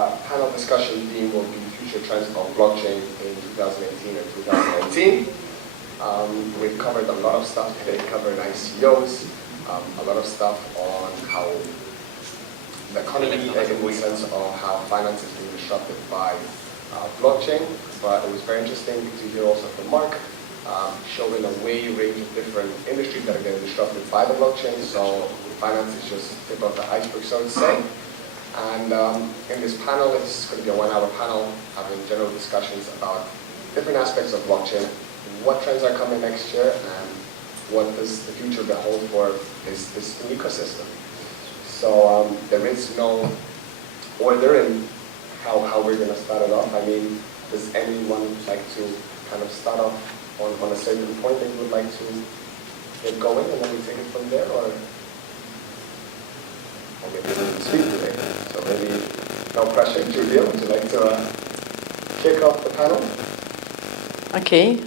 Panel discussion theme will be future trends of blockchain in 2018 and 2019. We've covered a lot of stuff today, covered ICOs, a lot of stuff on how the economy, in the sense of how finance is being disrupted by blockchain. But it was very interesting to hear also from Marc, showing a range of different industries that are getting disrupted by the blockchain. So finance is just the tip of the iceberg, so to say. And in this panel, it's going to be a 1-hour panel, having general discussions about different aspects of blockchain, what trends are coming next year, and what does the future behold for this new ecosystem. So there is no order in how we're going to start it off. I mean, does anyone like to kind of start off on a certain point that you would like to get going, and then we take it from there, or maybe we didn't speak today? So maybe no pressure. Yuliya, would you like to kick off the panel? Okay.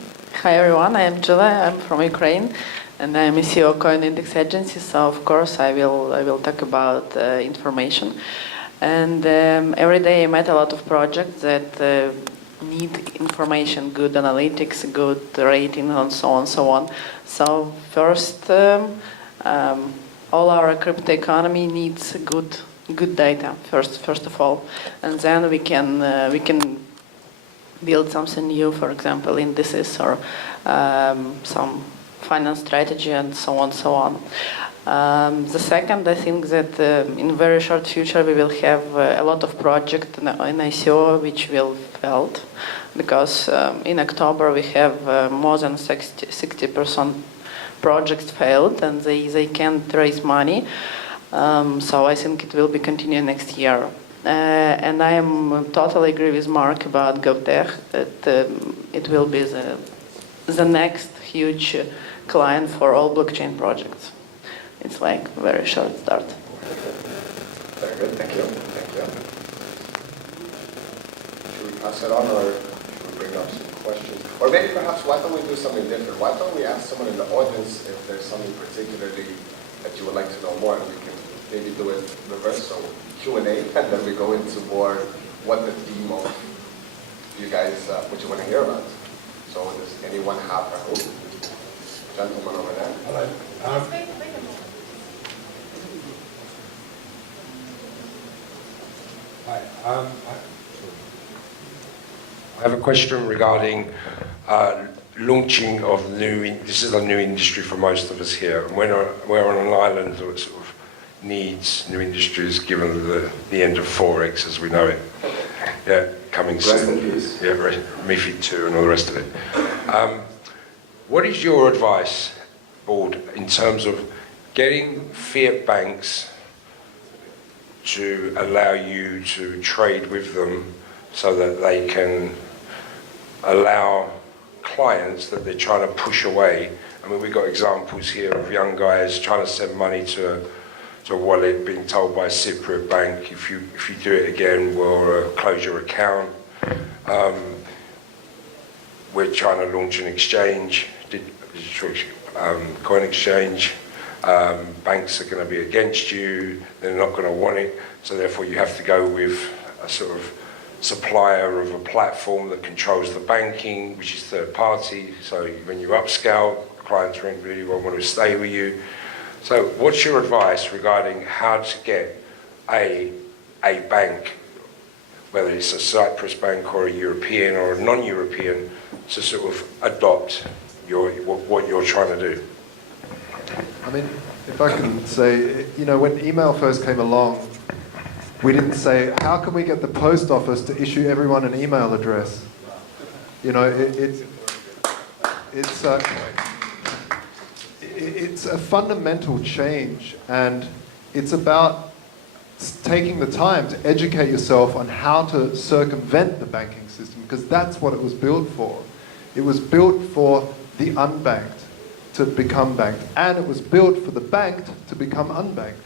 Hi everyone, I am Yuliya. I'm from Ukraine, and I'm a CEO of CoinIndex.agency. So of course I will talk about information. And every day I met a lot of projects that need information, good analytics, good rating, and so on, so on. So first, all our crypto economy needs good data first of all, and then we can build something new, for example, indices or some finance strategy and so on, so on. The second, I think that in very short future we will have a lot of projects in ICO which will fail, because in October we have more than 60% projects failed and they can't raise money. So I think it will be continue next year. And I am totally agree with Marc about GovTech, that it will be the next huge client for all blockchain projects. It's like a very short start. Very good, thank you. Thank you. Should we pass it on, or should we bring up some questions? Or maybe perhaps, why don't we do something different? Why don't we ask someone in the audience if there's something particularly that you would like to know more, and we can maybe do it reverse, so Q&A, and then we go into more what the theme of you guys, what you want to hear about. So does anyone have a hope? Gentleman over there. Hello. Hi. I have a question regarding launching of this is a new industry for most of us here. And we're on an island that sort of needs new industries, given the end of Forex as we know it. Yeah, coming soon. Yeah, MiFID 2 and all the rest of it. What is your advice, board, in terms of getting fiat banks to allow you to trade with them so that they can allow clients that they're trying to push away? I mean, we've got examples here of young guys trying to send money to a wallet, being told by a Cypriot bank, if you do it again, we'll close your account. We're trying to launch an exchange, coin exchange. Banks are going to be against you, they're not going to want it, so therefore you have to go with a sort of supplier of a platform that controls the banking, which is third party. So when you upscale, clients really won't want to stay with you. So what's your advice regarding how to get a bank, whether it's a Cyprus bank or a European or a non-European, to sort of adopt what you're trying to do? I mean, if I can say, when email first came along, we didn't say, how can we get the post office to issue everyone an email address? It's a fundamental change, and it's about taking the time to educate yourself on how to circumvent the banking system, because that's what it was built for. It was built for the unbanked to become banked, and it was built for the banked to become unbanked.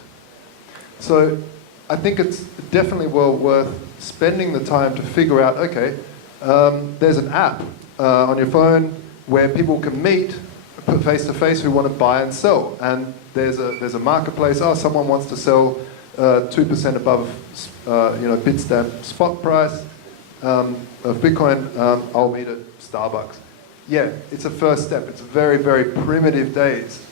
So I think it's definitely well worth spending the time to figure out, okay, there's an app on your phone where people can meet face to face who want to buy and sell, and there's a marketplace. Oh, someone wants to sell 2% above, bid stamp spot price of Bitcoin, I'll meet at Starbucks. Yeah, it's a first step. It's very, very primitive days.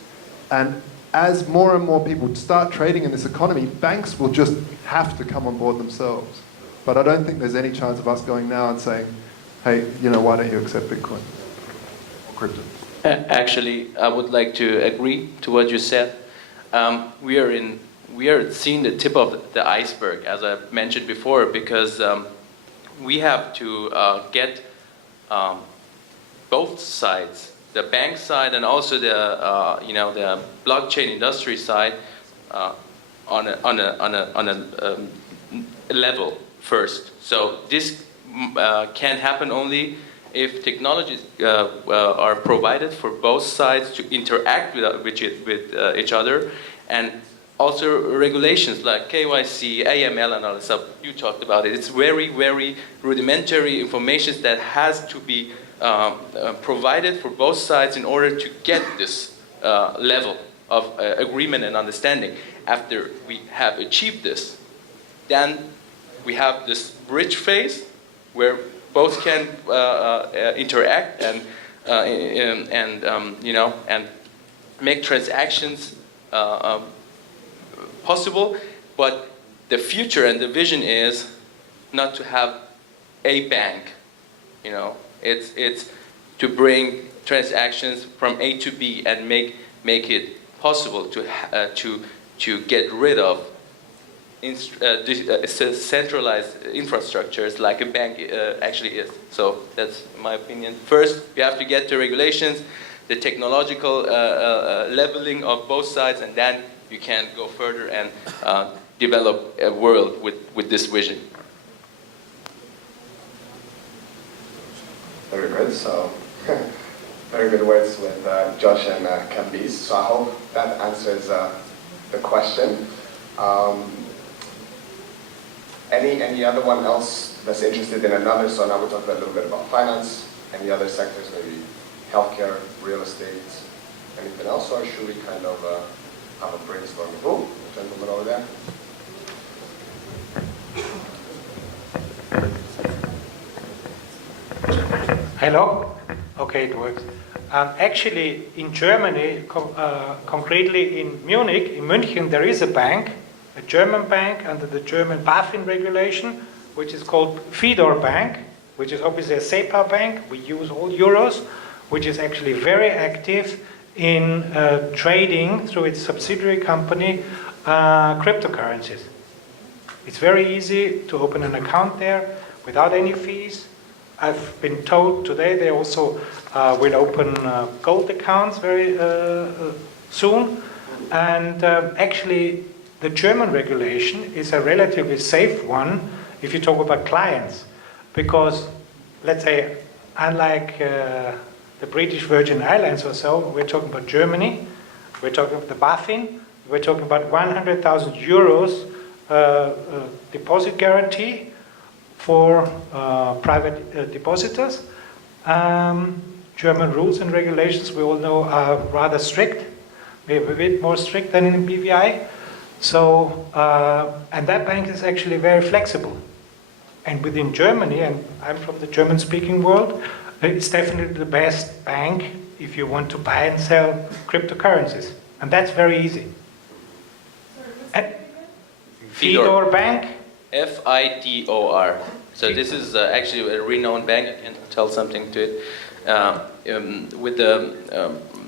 And as more and more people start trading in this economy, banks will just have to come on board themselves. But I don't think there's any chance of us going now and saying, hey, why don't you accept Bitcoin or crypto? Actually, I would like to agree to what you said. We are seeing the tip of the iceberg, as I mentioned before, because we have to get both sides, the bank side and also the blockchain industry side, on a level first. So this can happen only if technologies are provided for both sides to interact with each other, and also regulations like KYC, AML, and all that stuff. You talked about it. It's very, very rudimentary information that has to be provided for both sides in order to get this level of agreement and understanding. After we have achieved this, then we have this bridge phase where both can interact and make transactions possible. But the future and the vision is not to have a bank. It's to bring transactions from A to B and make it possible to get rid of centralized infrastructures like a bank actually is. So that's my opinion. First, you have to get the regulations, the technological leveling of both sides, and then you can go further and develop a world with this vision. Very good. So, very good words with Josh and Kambiz. So I hope that answers the question. Any other one else that's interested in another? So now we talked a little bit about finance. Any other sectors, maybe healthcare, real estate, anything else? Or should we kind of have a brainstorm? Oh, gentleman over there. Hello? Okay, it works. Actually, in Germany, concretely in Munich, in München, there is a bank, a German bank under the German BaFin regulation, which is called Fidor Bank, which is obviously a SEPA bank. We use all euros, which is actually very active in trading through its subsidiary company cryptocurrencies. It's very easy to open an account there without any fees. I've been told today they also will open gold accounts very soon. And actually, the German regulation is a relatively safe one if you talk about clients. Because, let's say, unlike the British Virgin Islands or so, we're talking about Germany, we're talking about the BaFin, we're talking about 100,000 euros deposit guarantee for private depositors. German rules and regulations, we all know, are rather strict, maybe a bit more strict than in BVI. So, and that bank is actually very flexible. And within Germany, and I'm from the German-speaking world, it's definitely the best bank if you want to buy and sell cryptocurrencies. And that's very easy. Fidor Bank? FIDOR. So this is actually a renowned bank. I can tell something to it. With the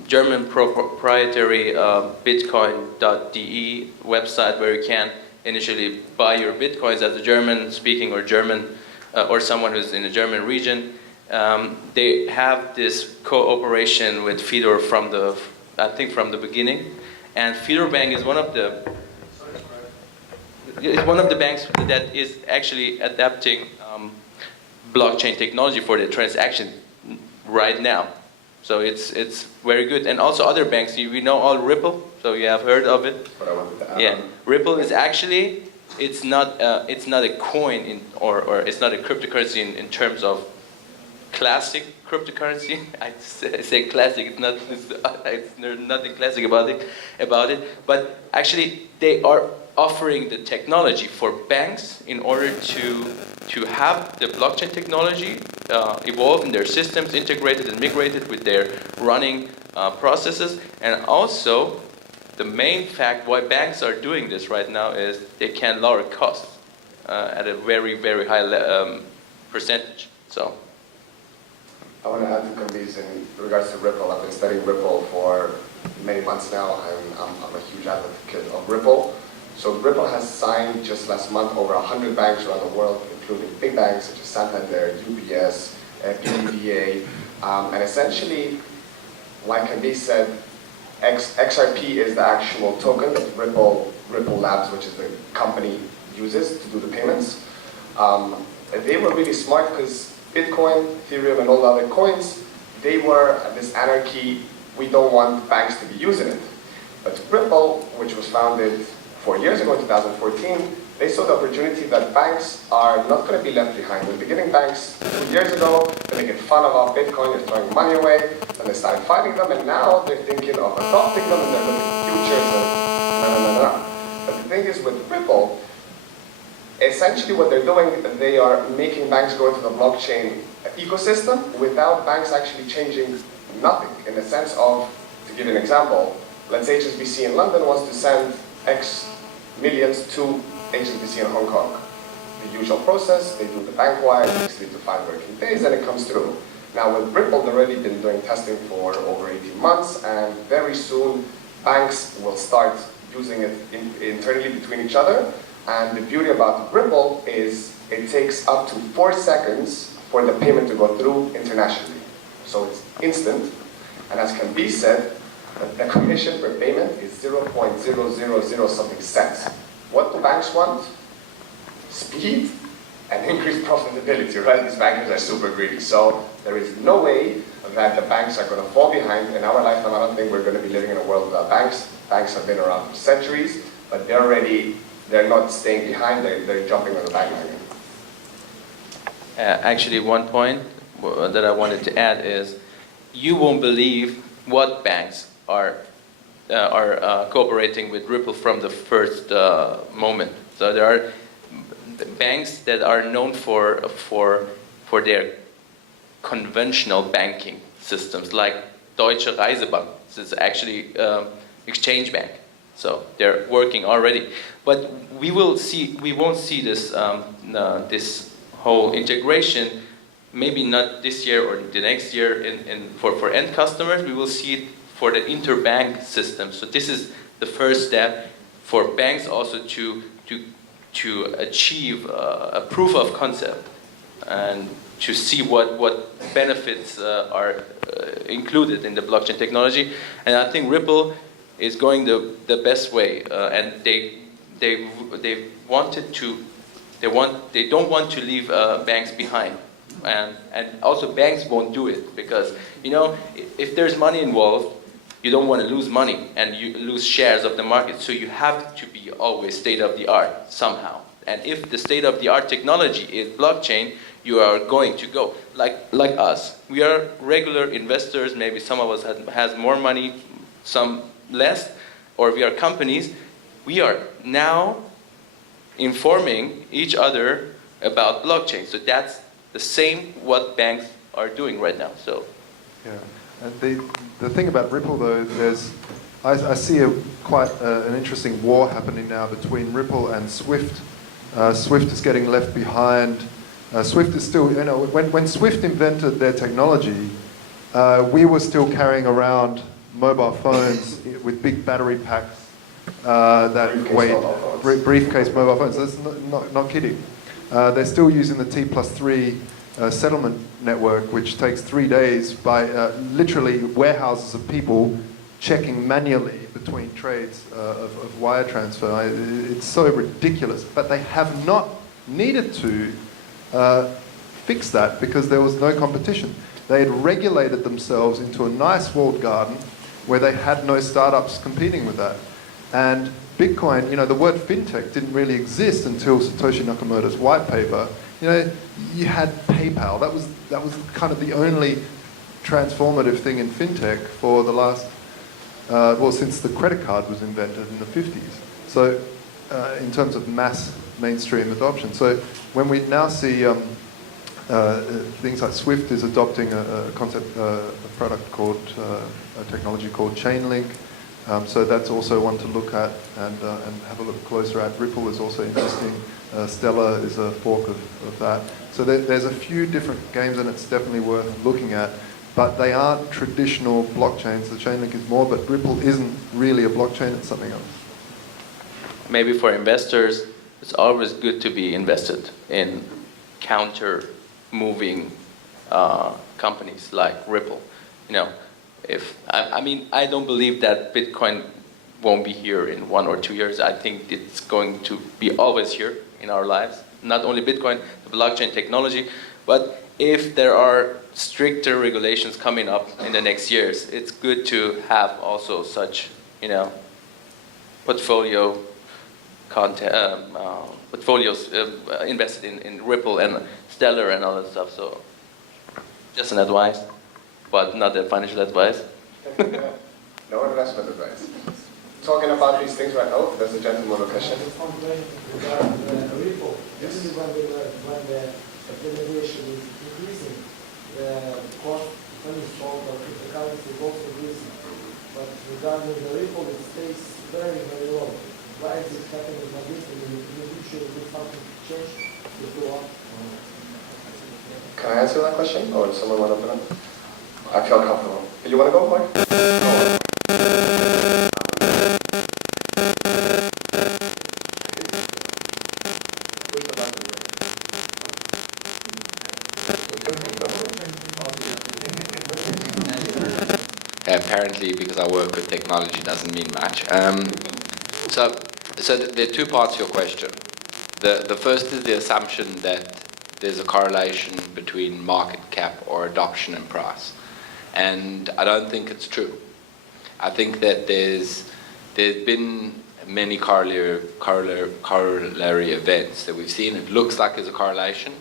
German proprietary Bitcoin.de website, where you can initially buy your Bitcoins as a German-speaking or German or someone who's in the German region. They have this cooperation with Fidor from the beginning, and Fidor Bank is one of the banks that is actually adapting blockchain technology for the transaction right now. So it's very good. And also other banks, we know all Ripple, so you have heard of it. Yeah, Ripple is actually, it's not a coin or it's not a cryptocurrency in terms of classic cryptocurrency. I say classic, there's nothing classic about it. But actually they are offering the technology for banks in order to have the blockchain technology evolve in their systems, integrated and migrated with their running processes. And also, the main fact why banks are doing this right now is they can lower costs at a very, very high percentage. So, I want to add to Kambiz in regards to Ripple. I've been studying Ripple for many months now, and I'm a huge advocate of Ripple. So Ripple has signed just last month over 100 banks around the world, including big banks such as Santander, UBS, BBVA, and essentially, like Kambiz said, XRP is the actual token that Ripple Labs, which is the company, uses to do the payments. They were really smart because Bitcoin, Ethereum, and all the other coins, they were this anarchy. We don't want banks to be using it. But Ripple, which was founded 4 years ago in 2014, they saw the opportunity that banks are not going to be left behind. In the beginning, banks 2 years ago, they making fun of our Bitcoin, they're throwing money away, and they started fighting them, and now they're thinking of adopting them, and they're looking at futures, and But the thing is, with Ripple, essentially what they're doing, they are making banks go into the blockchain ecosystem without banks actually changing nothing. In the sense of, to give you an example, let's say HSBC in London wants to send X millions to HSBC in Hong Kong. The usual process, they do the bank wire, it takes 3 to 5 working days, and it comes through. Now with Ripple, they've already been doing testing for over 18 months, and very soon banks will start using it internally between each other. And the beauty about Ripple is it takes up to 4 seconds for the payment to go through internationally. So it's instant. And as Kambiz said, the commission per payment is 0.000 something cents. What do banks want? Speed and increased profitability, right? These bankers are super greedy. So there is no way that the banks are going to fall behind. In our lifetime, I don't think we're going to be living in a world without banks. Banks have been around for centuries, but they're not staying behind, they're jumping on the bandwagon. Actually, one point that I wanted to add is, you won't believe what banks are cooperating with Ripple from the first moment. So there are banks that are known for their conventional banking systems, like Deutsche Reisebank. This is actually exchange bank. So they're working already. But we won't see this this whole integration, maybe not this year or the next year for end customers. We will see it for the interbank system. So this is the first step for banks also to achieve a proof of concept and to see what benefits are included in the blockchain technology. And I think Ripple is going the best way, and they don't want to leave banks behind, and also banks won't do it because, you know, if there's money involved, you don't want to lose money and you lose shares of the market. So you have to be always state of the art somehow. And if the state of the art technology is blockchain, you are going to go like us. We are regular investors. Maybe some of us has more money, some less, or we are companies. We are now informing each other about blockchain. So that's the same what banks are doing right now. So, yeah, and the thing about Ripple though, I see quite an interesting war happening now between Ripple and Swift. Swift is getting left behind. Swift is still, you know, when Swift invented their technology, we were still carrying around mobile phones with big battery packs that weighed briefcase mobile phones. That's not kidding. They're still using the T+3 settlement network, which takes 3 days by literally warehouses of people checking manually between trades of wire transfer. It's so ridiculous. But they have not needed to fix that because there was no competition. They had regulated themselves into a nice walled garden where they had no startups competing with that. And Bitcoin, you know, the word fintech didn't really exist until Satoshi Nakamoto's white paper. You know, you had PayPal. That was kind of the only transformative thing in fintech for the last, well, since the credit card was invented in the 50s. So in terms of mass mainstream adoption. So when we now see things like Swift is adopting a product called, a technology called Chainlink. So that's also one to look at and have a look closer at. Ripple is also interesting. Stellar is a fork of that. So there's a few different games, and it's definitely worth looking at. But they aren't traditional blockchains. The Chainlink is more, but Ripple isn't really a blockchain. It's something else. Maybe for investors, it's always good to be invested in counter-moving companies like Ripple. You know, I mean, I don't believe that Bitcoin won't be here in 1 or 2 years. I think it's going to be always here in our lives. Not only Bitcoin, the blockchain technology, but if there are stricter regulations coming up in the next years, it's good to have also such, you know, portfolios invested in Ripple and Stellar and all that stuff. So, just an advice, but not a financial advice. No investment advice. Talking about these things right now, there's a gentleman with a question. Regarding Ripple, usually when the remuneration is increasing, the cost when it's sold or cryptocurrency is also increasing. But regarding the Ripple, it stays very, very low. Why is it happening like this? And in the future, will something change to go up? Can I answer that question, or does someone want to open up? I feel comfortable. You want to go, Mark? Go on. Apparently, because I work with technology doesn't mean much. So there are two parts to your question. The first is the assumption that there's a correlation between market cap or adoption and price. And I don't think it's true. I think that there's been many corollary events that we've seen. It looks like there's a correlation.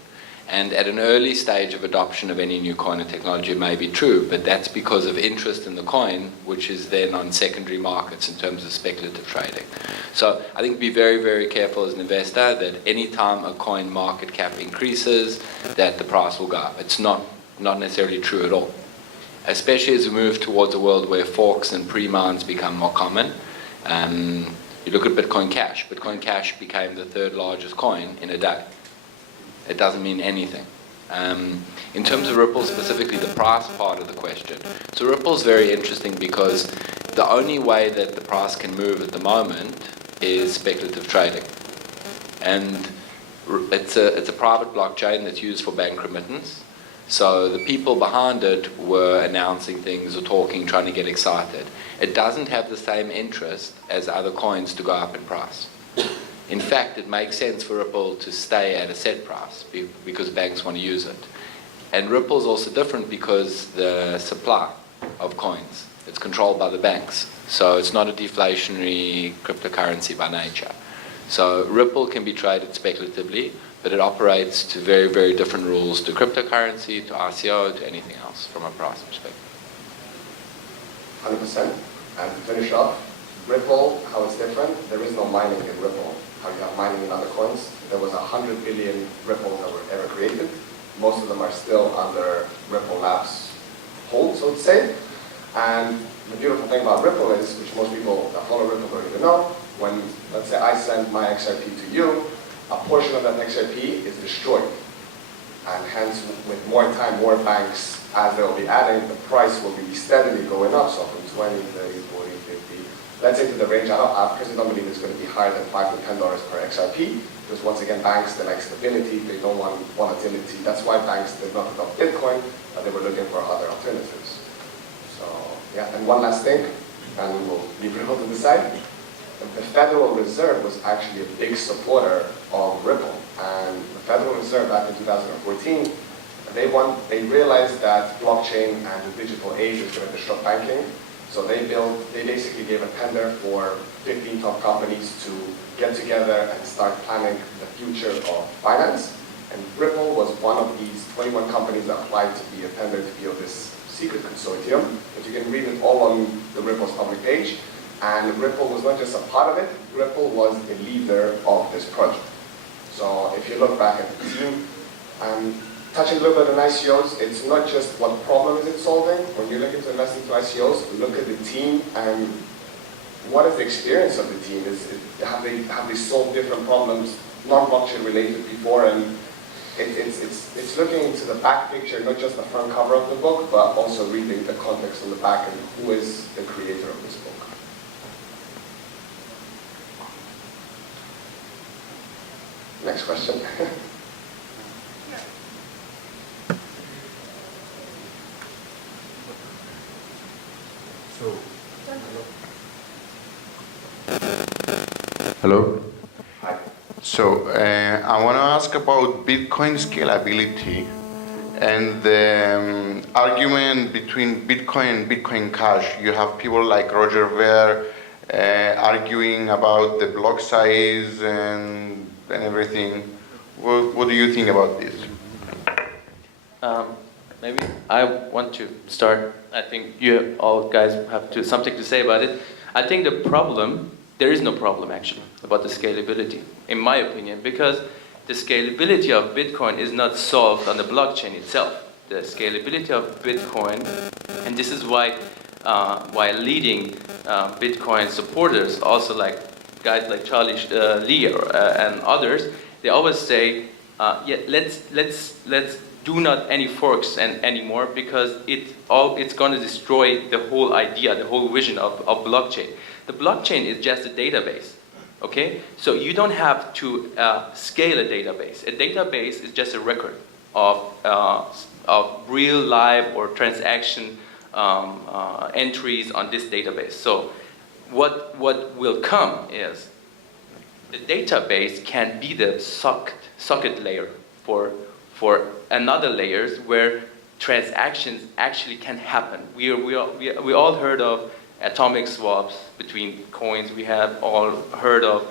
And at an early stage of adoption of any new coin and technology, it may be true, but that's because of interest in the coin, which is then on secondary markets in terms of speculative trading. So I think be very, very careful as an investor that any time a coin market cap increases, that the price will go up. It's not necessarily true at all. Especially as we move towards a world where forks and pre-mines become more common. You look at Bitcoin Cash. Bitcoin Cash became the 3rd largest coin in a day. It doesn't mean anything. In terms of Ripple, specifically the price part of the question. So Ripple's very interesting because the only way that the price can move at the moment is speculative trading. And it's a private blockchain that's used for bank remittance. So the people behind it were announcing things or talking, trying to get excited. It doesn't have the same interest as other coins to go up in price. In fact, it makes sense for Ripple to stay at a set price because banks want to use it. And Ripple's also different because the supply of coins, it's controlled by the banks. So it's not a deflationary cryptocurrency by nature. So Ripple can be traded speculatively, but it operates to very, very different rules to cryptocurrency, to ICO, to anything else from a price perspective. 100%. And to finish off, Ripple, how it's different, there is no mining in Ripple. How you have mining in other coins. There was 100 billion Ripples that were ever created. Most of them are still under Ripple Labs hold, so to say. And the beautiful thing about Ripple is, which most people that follow Ripple don't even know, when, let's say, I send my XRP to you, a portion of that XRP is destroyed. And hence, with more time, more banks, as they'll be adding, the price will be steadily going up. So from 20, 30, 40, 50, let's say to the range, I personally don't believe it's going to be higher than $5 to $10 per XRP, because once again, banks, they like stability, they don't want volatility. That's why banks did not adopt Bitcoin, but they were looking for other alternatives. So, yeah, and one last thing, and we will leave Ripple to the side. The Federal Reserve was actually a big supporter of Ripple, and the Federal Reserve back in 2014, they realized that blockchain and the digital age is going to disrupt banking. So they basically gave a tender for 15 top companies to get together and start planning the future of finance. And Ripple was one of these 21 companies that applied to be a tender to be of this secret consortium. But you can read it all on the Ripple's public page. And Ripple was not just a part of it, Ripple was the leader of this project. So if you look back at the team, touching a little bit on ICOs, it's not just what problem is it solving. When you're looking to invest into ICOs, look at the team and what is the experience of the team? Have they solved different problems, non-blockchain related before? And it's looking into the back picture, not just the front cover of the book, but also reading the context on the back and who is the creator of this book. Next question. Hello. Hi. So I want to ask about Bitcoin scalability and the argument between Bitcoin and Bitcoin Cash. You have people like Roger Ver arguing about the block size and everything. What do you think about this? Maybe I want to start. I think you all guys have something to say about it. I think there is no problem actually about the scalability, in my opinion, because the scalability of Bitcoin is not solved on the blockchain itself. The scalability of Bitcoin, and this is why leading Bitcoin supporters, also like guys like Charlie Lee and others, they always say, let's do not any forks anymore, because it's going to destroy the whole idea, the whole vision of blockchain. The blockchain is just a database, okay? So you don't have to scale a database. A database is just a record of real live or transaction entries on this database. So what will come is the database can be the socket layer for another layers where transactions actually can happen. We all heard of atomic swaps between coins. We have all heard of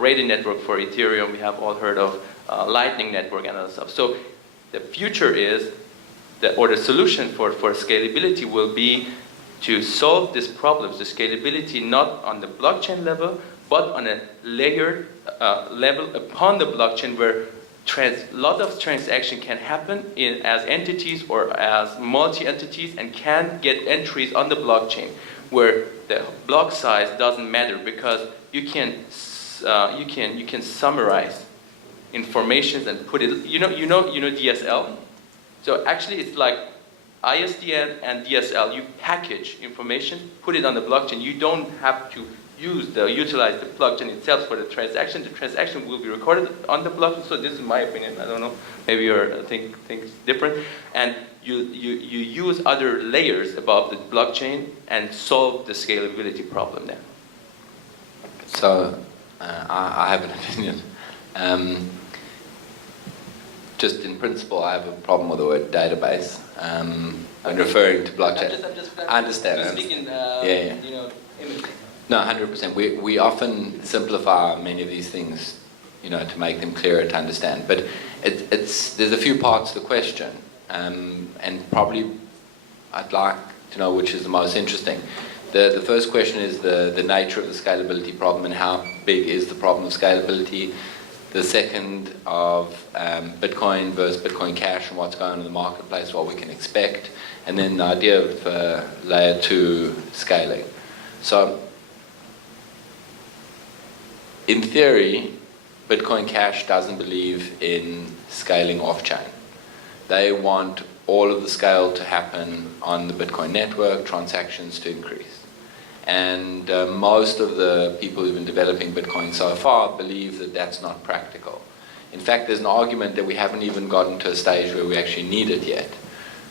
Rating Network for Ethereum. We have all heard of Lightning Network and other stuff. So the future is, or the solution for scalability will be to solve these problems, the scalability not on the blockchain level, but on a layered level upon the blockchain, where lot of transaction can happen as entities or as multi-entities and can get entries on the blockchain, where the block size doesn't matter, because you can summarize information and put it. You know DSL. So actually, it's like ISDN and DSL. You package information, put it on the blockchain. You don't have to utilize the blockchain itself for the transaction. The transaction will be recorded on the blockchain. So this is my opinion. I don't know. Maybe your thing's different. And you use other layers above the blockchain and solve the scalability problem then. So I have an opinion. Just in principle, I have a problem with the word database. I'm referring to blockchain. I understand. Speaking, No, 100%. We often simplify many of these things, to make them clearer to understand. But there's a few parts to the question, and probably I'd like to know which is the most interesting. The first question is the nature of the scalability problem and how big is the problem of scalability. The second of Bitcoin versus Bitcoin Cash and what's going on in the marketplace, what we can expect, and then the idea of layer 2 scaling. So, in theory, Bitcoin Cash doesn't believe in scaling off-chain. They want all of the scale to happen on the Bitcoin network, transactions to increase. And most of the people who've been developing Bitcoin so far believe that that's not practical. In fact, there's an argument that we haven't even gotten to a stage where we actually need it yet.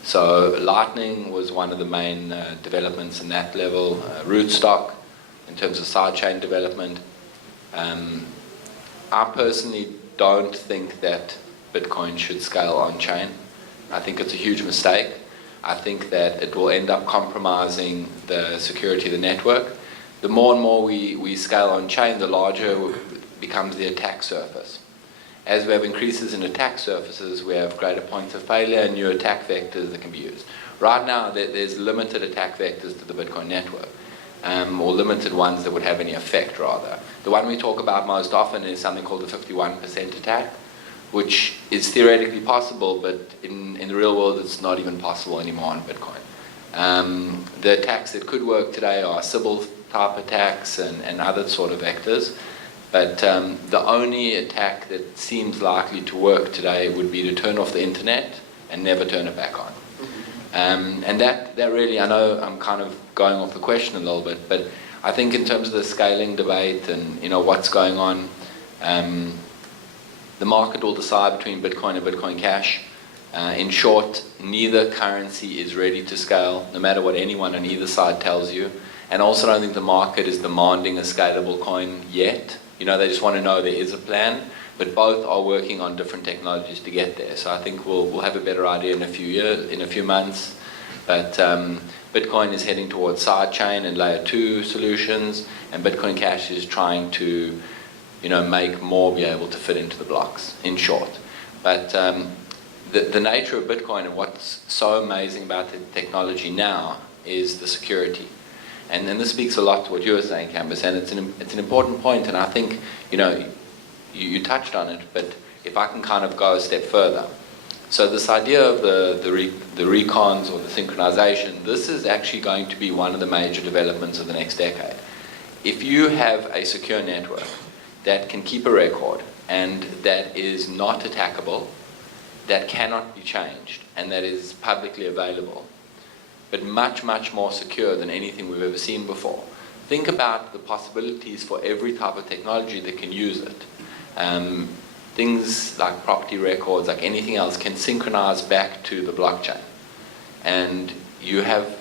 So Lightning was one of the main developments in that level. Rootstock, in terms of sidechain development. I personally don't think that Bitcoin should scale on-chain. I think it's a huge mistake. I think that it will end up compromising the security of the network. The more and more we scale on-chain, the larger becomes the attack surface. As we have increases in attack surfaces, we have greater points of failure and new attack vectors that can be used. Right now, there's limited attack vectors to the Bitcoin network. or limited ones that would have any effect, rather. The one we talk about most often is something called the 51% attack, which is theoretically possible, but in the real world it's not even possible anymore on Bitcoin. The attacks that could work today are Sybil type attacks and other sort of vectors, but the only attack that seems likely to work today would be to turn off the internet and never turn it back on. And that really, I know I'm kind of going off the question a little bit, but I think in terms of the scaling debate and what's going on, the market will decide between Bitcoin and Bitcoin Cash. In short, neither currency is ready to scale, no matter what anyone on either side tells you. And also, I don't think the market is demanding a scalable coin yet. They just want to know there is a plan, but both are working on different technologies to get there. So I think we'll have a better idea in a few years, in a few months. But Bitcoin is heading towards sidechain and layer 2 solutions, and Bitcoin Cash is trying to make more be able to fit into the blocks, in short. But the nature of Bitcoin and what's so amazing about the technology now is the security. And then this speaks a lot to what you were saying, Kambiz, and it's an important point, and I think, you touched on it, but if I can kind of go a step further. So this idea of the recons or the synchronization, this is actually going to be one of the major developments of the next decade. If you have a secure network that can keep a record and that is not attackable, that cannot be changed, and that is publicly available, but much, much more secure than anything we've ever seen before. Think about the possibilities for every type of technology that can use it. Things like property records, like anything else, can synchronize back to the blockchain. And you have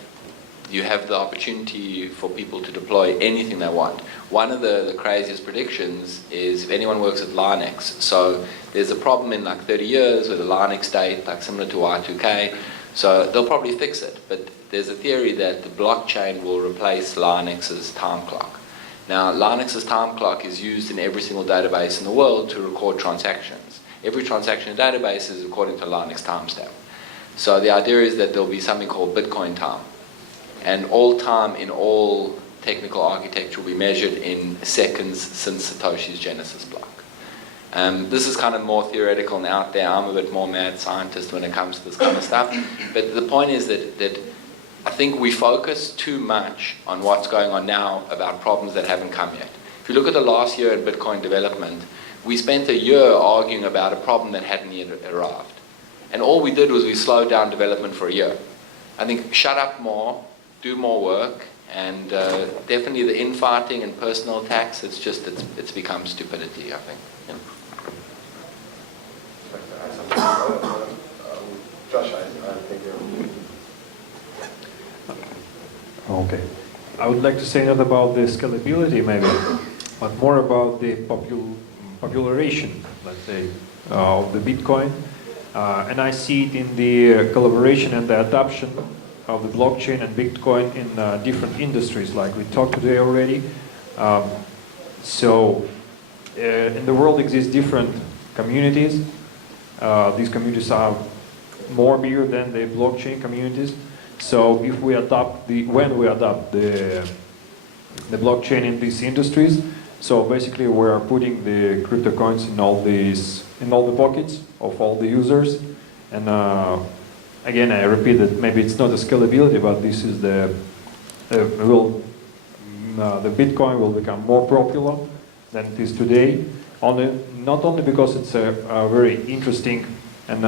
the opportunity for people to deploy anything they want. One of the craziest predictions is if anyone works at Linux. So there's a problem in like 30 years with a Linux state, like similar to Y2K. So they'll probably fix it. But there's a theory that the blockchain will replace Linux's time clock. Now, Linux's time clock is used in every single database in the world to record transactions. Every transaction in a database is according to a Linux timestamp. So the idea is that there'll be something called Bitcoin time. And all time in all technical architecture will be measured in seconds since Satoshi's Genesis block. This is kind of more theoretical and out there. I'm a bit more mad scientist when it comes to this kind of stuff. But the point is that I think we focus too much on what's going on now about problems that haven't come yet. If you look at the last year in Bitcoin development, we spent a year arguing about a problem that hadn't yet arrived. And all we did was we slowed down development for a year. I think shut up more, do more work, and definitely the infighting and personal attacks, it's become stupidity, I think. Josh, I think you're... Okay. I would like to say not about the scalability maybe, but more about the popularization, let's say, of the Bitcoin. And I see it in the collaboration and the adoption of the blockchain and Bitcoin in different industries, like we talked today already. In the world exist different communities. These communities are more bigger than the blockchain communities. So if we adopt when we adopt the blockchain in these industries, so basically we are putting the crypto coins in all the pockets of all the users. And again, I repeat that maybe it's not a scalability, but this is the Bitcoin will become more popular than it is today. Not only because it's a very interesting and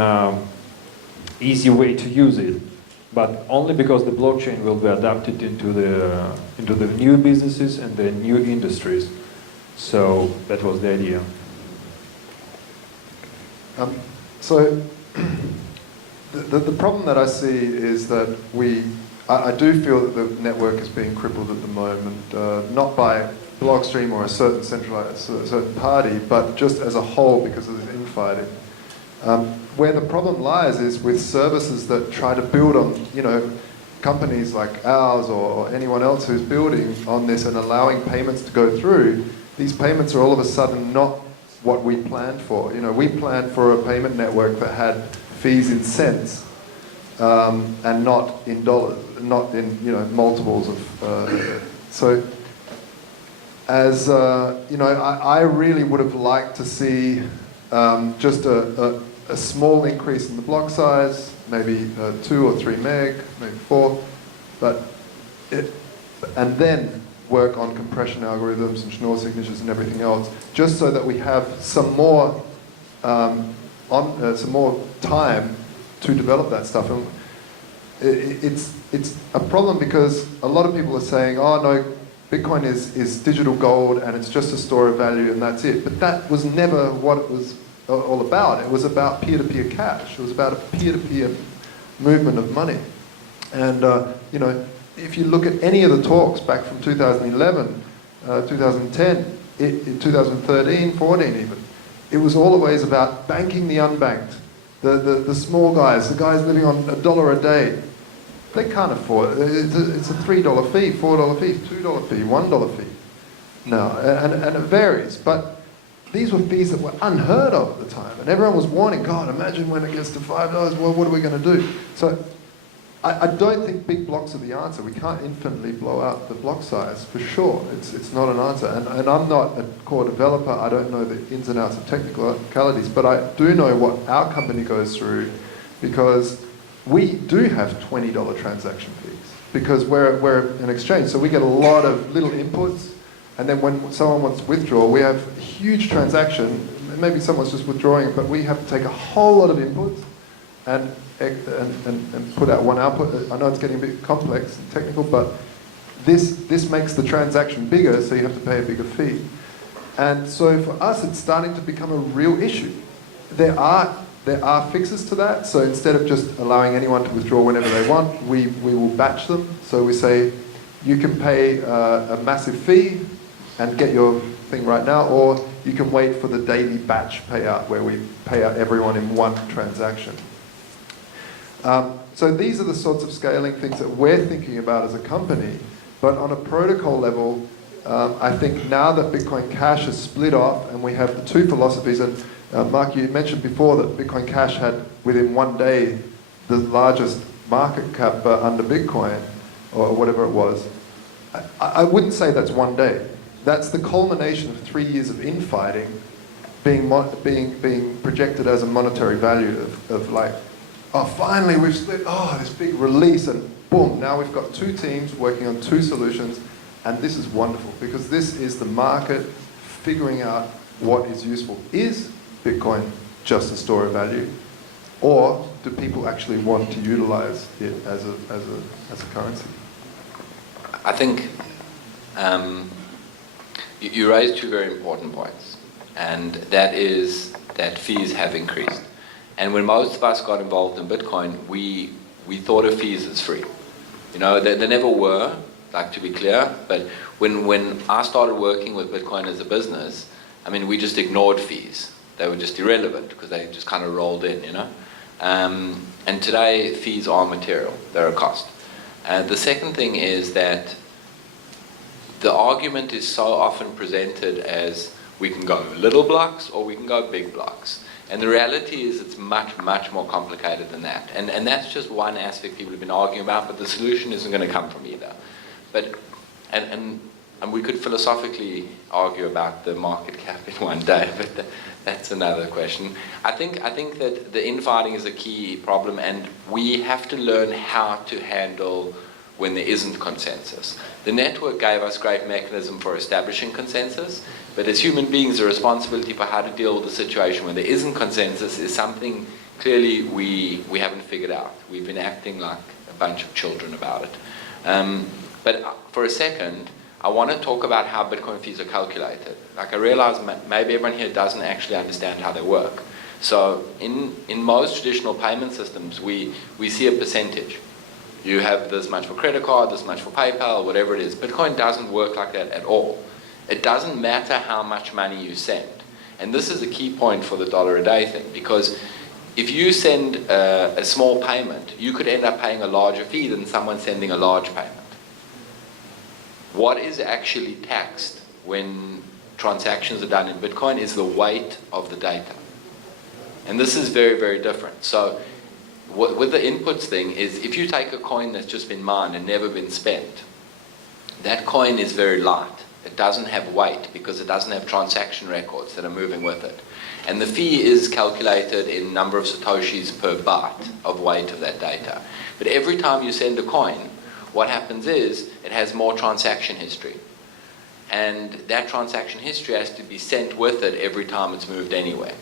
easy way to use it, but only because the blockchain will be adapted into the new businesses and the new industries. So that was the idea. The problem that I see is that I do feel that the network is being crippled at the moment, not by Blockstream or a certain party, but just as a whole because of this infighting. Where the problem lies is with services that try to build on, companies like ours or anyone else who's building on this and allowing payments to go through. These payments are all of a sudden not what we planned for. We planned for a payment network that had fees in cents and not in dollars, not in multiples of So, as you know, I really would have liked to see just a small increase in the block size, maybe 2 or 3 meg, maybe 4, and then work on compression algorithms and Schnorr signatures and everything else, just so that we have some more some more time to develop that stuff. And it's a problem because a lot of people are saying, oh no, Bitcoin is digital gold and it's just a store of value and that's it. But that was never what it was all about. It was about peer-to-peer cash. It was about a peer-to-peer movement of money. And you know, if you look at any of the talks back from 2011, 2010, 2013, 14 even, it was always about banking the unbanked, the small guys, the guys living on $1 a day. They can't afford it. It's a $3 fee, $4 fee, $2 fee, $1 fee. No, and it varies. But these were fees that were unheard of at the time. And everyone was warning, God, imagine when it gets to $5, well, what are we going to do? So I don't think big blocks are the answer. We can't infinitely blow out the block size, for sure. It's not an answer. And I'm not a core developer. I don't know the ins and outs of technicalities, but I do know what our company goes through, because we do have $20 transaction fees, because we're an exchange. So we get a lot of little inputs, and then when someone wants to withdraw, we have a huge transaction. Maybe someone's just withdrawing, but we have to take a whole lot of inputs and put out one output. I know it's getting a bit complex and technical, but this makes the transaction bigger, so you have to pay a bigger fee. And so for us, it's starting to become a real issue. There are fixes to that. So instead of just allowing anyone to withdraw whenever they want, we will batch them. So we say, you can pay a massive fee and get your thing right now, or you can wait for the daily batch payout, where we pay out everyone in one transaction. So these are the sorts of scaling things that we're thinking about as a company. But on a protocol level, I think now that Bitcoin Cash has split off and we have the two philosophies, and Mark, you mentioned before that Bitcoin Cash had, within one day, the largest market cap under Bitcoin, or whatever it was. I wouldn't say that's one day. That's the culmination of 3 years of infighting being projected as a monetary value of like, oh, finally we've split, oh, this big release, and boom, now we've got two teams working on two solutions, and this is wonderful, because this is the market figuring out what is useful. Is Bitcoin just a store of value, or do people actually want to utilize it as a currency? I think you raised two very important points, and that is that fees have increased. And when most of us got involved in Bitcoin, we thought of fees as free. You know, they never were, like, to be clear, but when I started working with Bitcoin as a business, I mean, we just ignored fees. They were just irrelevant because they just kind of rolled in, you know. And today, fees are material. They're a cost. The second thing is that the argument is so often presented as we can go little blocks or we can go big blocks. And the reality is it's much, much more complicated than that. And that's just one aspect people have been arguing about, but the solution isn't going to come from either. But, and we could philosophically argue about the market cap in one day, but that's another question. I think that the infighting is a key problem, and we have to learn how to handle when there isn't consensus. The network gave us great mechanism for establishing consensus, but as human beings, the responsibility for how to deal with the situation when there isn't consensus is something clearly we haven't figured out. We've been acting like a bunch of children about it. But for a second, I want to talk about how Bitcoin fees are calculated. Like, I realize maybe everyone here doesn't actually understand how they work. So in most traditional payment systems, we see a percentage. You have this much for credit card, this much for PayPal, whatever it is. Bitcoin doesn't work like that at all. It doesn't matter how much money you send. And this is a key point for the dollar a day thing, because if you send a small payment, you could end up paying a larger fee than someone sending a large payment. What is actually taxed when transactions are done in Bitcoin is the weight of the data. And this is very, very different. So with the inputs thing is, if you take a coin that's just been mined and never been spent, that coin is very light. It doesn't have weight because it doesn't have transaction records that are moving with it. And the fee is calculated in number of satoshis per byte of weight of that data. But every time you send a coin, what happens is it has more transaction history. And that transaction history has to be sent with it every time it's moved anywhere.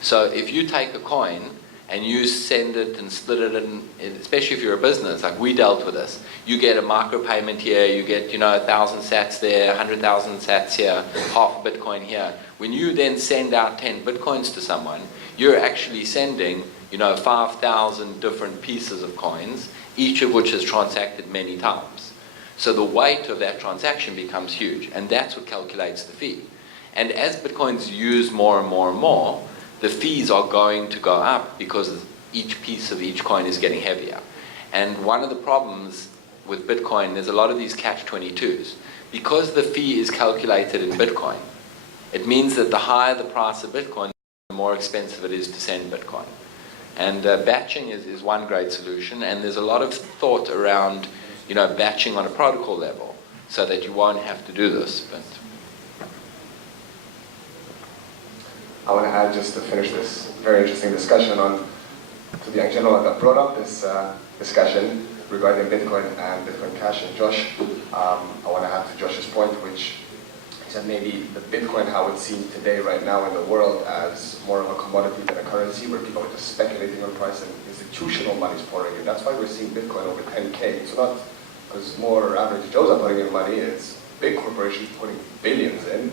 So if you take a coin and you send it and split it in, especially if you're a business, like we dealt with this, you get a micropayment here, you get, 1,000 sats there, 100,000 sats here, half a Bitcoin here. When you then send out 10 Bitcoins to someone, you're actually sending, 5,000 different pieces of coins, each of which is transacted many times. So the weight of that transaction becomes huge, and that's what calculates the fee. And as Bitcoins use more and more and more, the fees are going to go up because each piece of each coin is getting heavier. And one of the problems with Bitcoin, there's a lot of these catch-22s. Because the fee is calculated in Bitcoin, it means that the higher the price of Bitcoin, the more expensive it is to send Bitcoin. And batching is one great solution, and there's a lot of thought around batching on a protocol level so that you won't have to do this. But I want to add, just to finish this very interesting discussion to the young gentleman that brought up this discussion regarding Bitcoin and Bitcoin Cash, and Josh, I want to add to Josh's point, which he said maybe the Bitcoin, how it's seen today right now in the world as more of a commodity than a currency, where people are just speculating on price and institutional money is pouring in. That's why we're seeing Bitcoin over 10K. It's not because more average Joes are putting in money, it's big corporations putting billions in.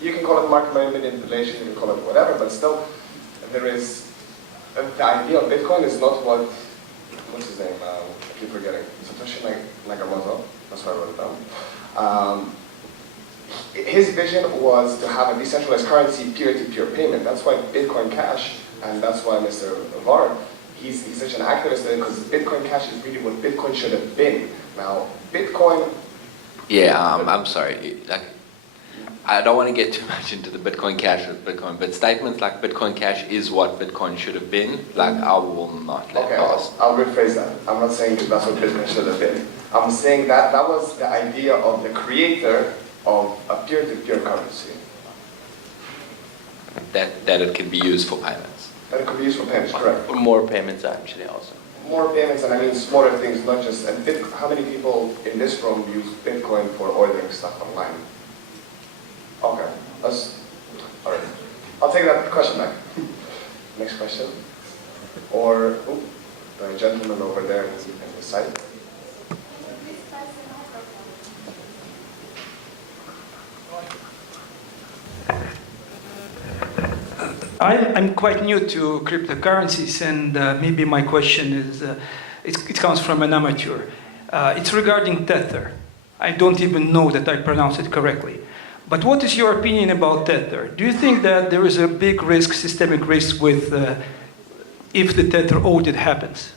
You can call it market manipulation, you can call it whatever, but still, there is, the idea of Bitcoin is not what's his name? I keep forgetting. Satoshi Nakamoto, that's why I wrote it down. His vision was to have a decentralized currency, peer-to-peer payment. That's why Bitcoin Cash, and that's why Mr. Var, he's such an activist, because Bitcoin Cash is really what Bitcoin should have been. Now, Bitcoin... Yeah, I'm sorry. I don't want to get too much into the Bitcoin Cash with Bitcoin, but statements like Bitcoin Cash is what Bitcoin should have been, I will not let pass. I'll rephrase that. I'm not saying that's what Bitcoin should have been. I'm saying that was the idea of the creator of a peer-to-peer currency. That it can be used for payments. That it could be used for payments, correct. More payments actually also. More payments, and I mean smaller things, not just... And how many people in this room use Bitcoin for ordering stuff online? Okay, all right. I'll take that question back. Next question. Or, the gentleman over there in the side. I'm quite new to cryptocurrencies, and maybe my question is, it comes from an amateur. It's regarding Tether. I don't even know that I pronounced it correctly. But what is your opinion about Tether? Do you think that there is a big risk, systemic risk, with if the Tether audit happens?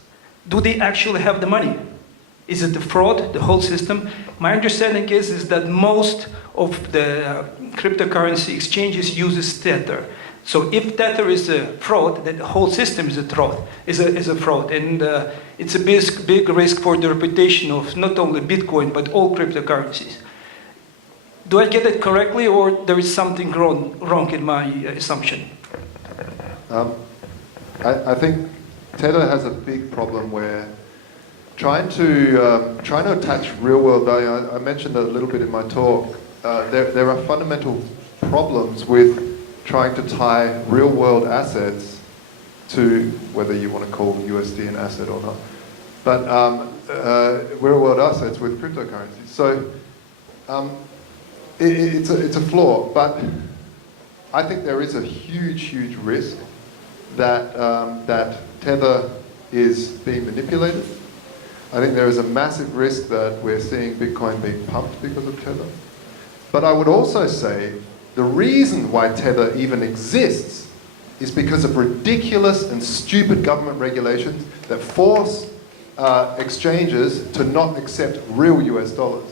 Do they actually have the money? Is it a fraud, the whole system? My understanding is that most of the cryptocurrency exchanges uses Tether. So if Tether is a fraud, then the whole system is a fraud. And it's a big risk for the reputation of not only Bitcoin, but all cryptocurrencies. Do I get it correctly, or there is something wrong in my assumption? I think Tether has a big problem where trying to attach real-world value. I mentioned that a little bit in my talk. There are fundamental problems with trying to tie real-world assets to, whether you want to call USD an asset or not, but real-world assets with cryptocurrencies. So it's a flaw, but I think there is a huge risk that Tether is being manipulated. I think there is a massive risk that we're seeing Bitcoin being pumped because of Tether. But I would also say the reason why Tether even exists is because of ridiculous and stupid government regulations that force exchanges to not accept real US dollars.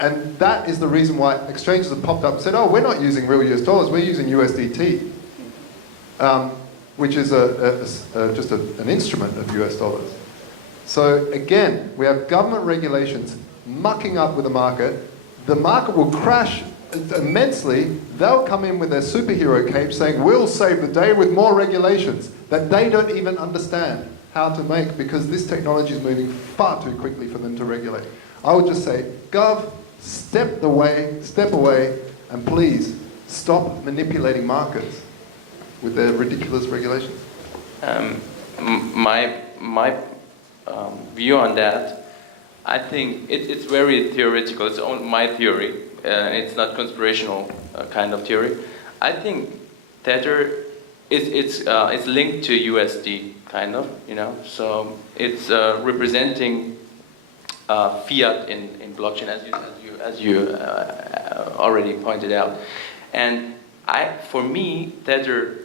And that is the reason why exchanges have popped up and said, oh, we're not using real US dollars, we're using USDT, which is just an instrument of US dollars. So again, we have government regulations mucking up with the market will crash immensely. They'll come in with their superhero cape saying, we'll save the day with more regulations that they don't even understand how to make, because this technology is moving far too quickly for them to regulate. I would just say, Gov, step away, and please stop manipulating markets with their ridiculous regulations. My view on that, I think it's very theoretical. It's only my theory. It's not conspirational kind of theory. I think Tether it's linked to USD kind of, you know. So it's representing fiat in blockchain, as you already pointed out. And for me, Tether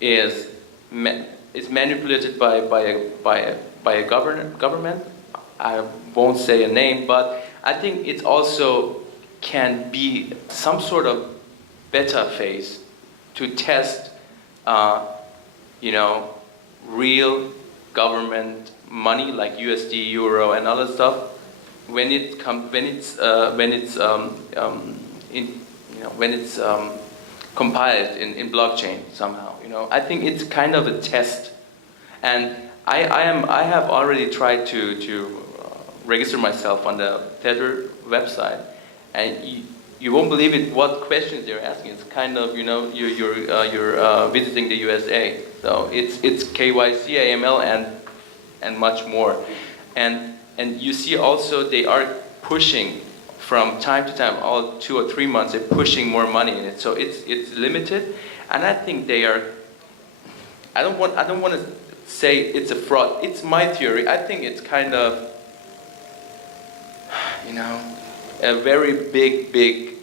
is manipulated by a government. I won't say a name, but I think it also can be some sort of beta phase to test, real government money like USD, Euro, and other stuff when it's compiled in blockchain somehow. You know, I think it's kind of a test, and I have already tried to register myself on the Tether website, and you won't believe it what questions they're asking. It's kind of, you know, you're visiting the USA, so it's KYC, AML, and much more, and you see also they are pushing from time to time, all 2 or 3 months, they're pushing more money in it. So it's limited, and I think they are. I don't want to say it's a fraud. It's my theory. I think it's kind of, you know, a very big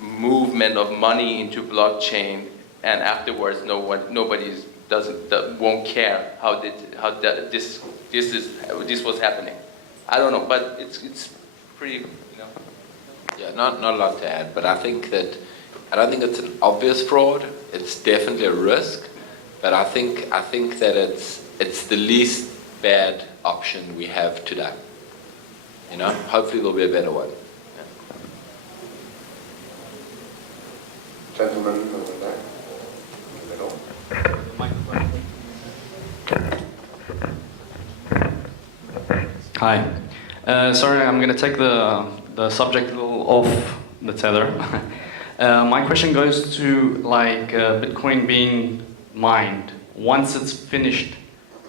movement of money into blockchain, and afterwards nobody won't care how this was happening. I don't know, but it's pretty, you know. Yeah, not a lot to add, but I don't think it's an obvious fraud. It's definitely a risk, but I think that it's the least bad option we have today. You know, hopefully there'll be a better one. Gentlemen over there, in the middle. Hi. Sorry, I'm going to take the subject a little off the tether. My question goes to Bitcoin being mined. Once it's finished,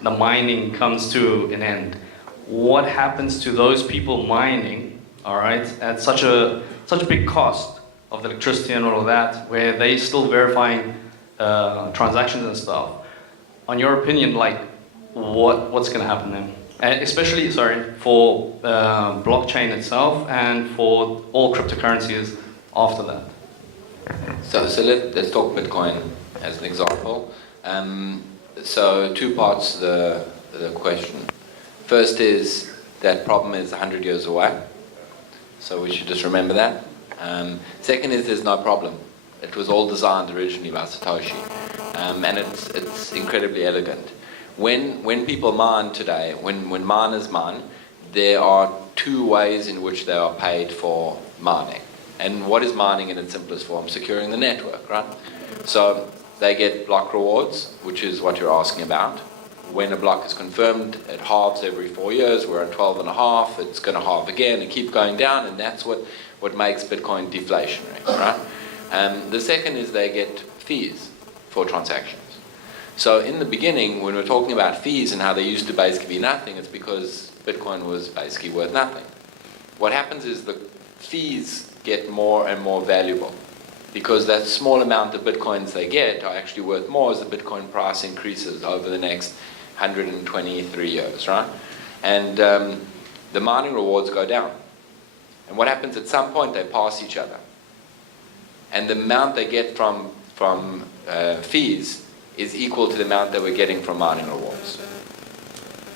the mining comes to an end. What happens to those people mining, all right, at such a big cost of the electricity and all of that, where they still verifying transactions and stuff? On your opinion, what's going to happen then? Especially, for blockchain itself and for all cryptocurrencies after that. So let's talk Bitcoin as an example. So 2 parts to the question. First is that problem is 100 years away, so we should just remember that. Second is there's no problem. It was all designed originally by Satoshi, and it's incredibly elegant. When people mine today, when miners mine, there are 2 ways in which they are paid for mining. And what is mining in its simplest form? Securing the network, right? So they get block rewards, which is what you're asking about. When a block is confirmed, it halves every 4 years. We're at 12.5. It's going to halve again and keep going down, and that's what makes Bitcoin deflationary, right? The second is they get fees for transactions. So in the beginning, when we're talking about fees and how they used to basically be nothing, it's because Bitcoin was basically worth nothing. What happens is the fees get more and more valuable, because that small amount of Bitcoins they get are actually worth more as the Bitcoin price increases over the next 123 years, right? And the mining rewards go down. And what happens at some point, they pass each other. And the amount they get from fees is equal to the amount they were getting from mining rewards.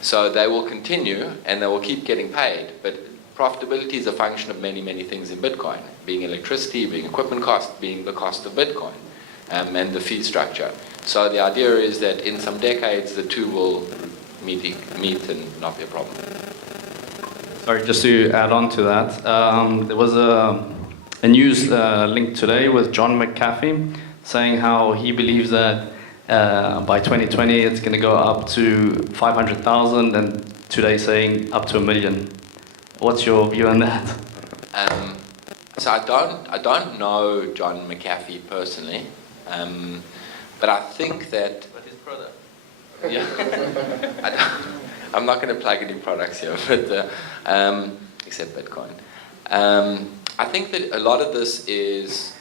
So they will continue and they will keep getting paid, but profitability is a function of many, many things in Bitcoin, being electricity, being equipment cost, being the cost of Bitcoin, and the fee structure. So the idea is that in some decades, the 2 will meet and not be a problem. Sorry, just to add on to that, there was a news link today with John McAfee saying how he believes that by 2020 it's going to go up to 500,000, and today saying up to 1 million. What's your view on that? So I don't know John McAfee personally, but I think that. But his product. Yeah, I'm not going to plug any products here, but except Bitcoin. I think that a lot of this is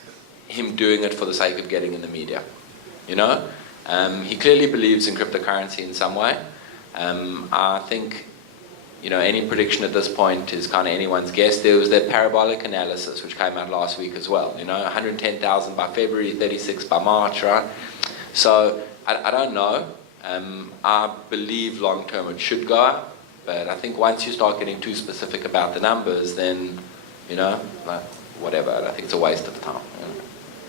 him doing it for the sake of getting in the media. You know, he clearly believes in cryptocurrency in some way. I think, you know, any prediction at this point is kind of anyone's guess. There was that parabolic analysis which came out last week as well. You know, 110,000 by February, 36 by March, right? So I don't know. I believe long term it should go up, but I think once you start getting too specific about the numbers, then, you know, like, whatever. I think it's a waste of time. You know?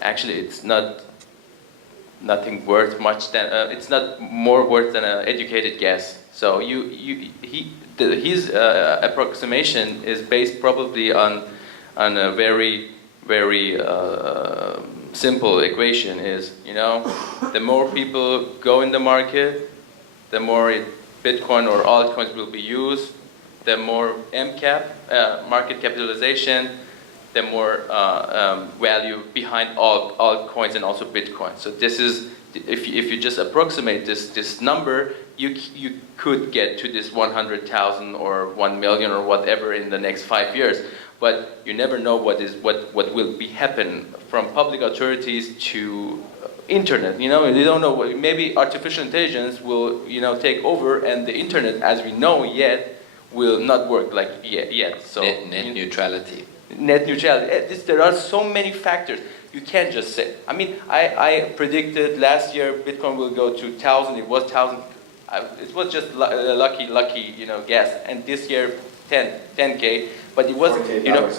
Actually, it's nothing worth much than it's not more worth than an educated guess. So his approximation is based probably on a very simple equation. Is, you know, the more people go in the market, the more Bitcoin or altcoins will be used, the more MCAP, market capitalization, the more value behind all altcoins and also Bitcoin. So this is, if you just approximate this number, you could get to this 100,000 or 1 million or whatever in the next 5 years. But you never know what will be happen from public authorities to internet. You know, you don't know. Maybe artificial intelligence will, you know, take over, and the internet, as we know yet, will not work like yet. So net neutrality. Net neutrality. There are so many factors. You can't just say. I mean, I predicted last year Bitcoin will go to 1,000. It was 1,000. It was just a lucky, you know, guess. And this year, 10K. But it was, you know,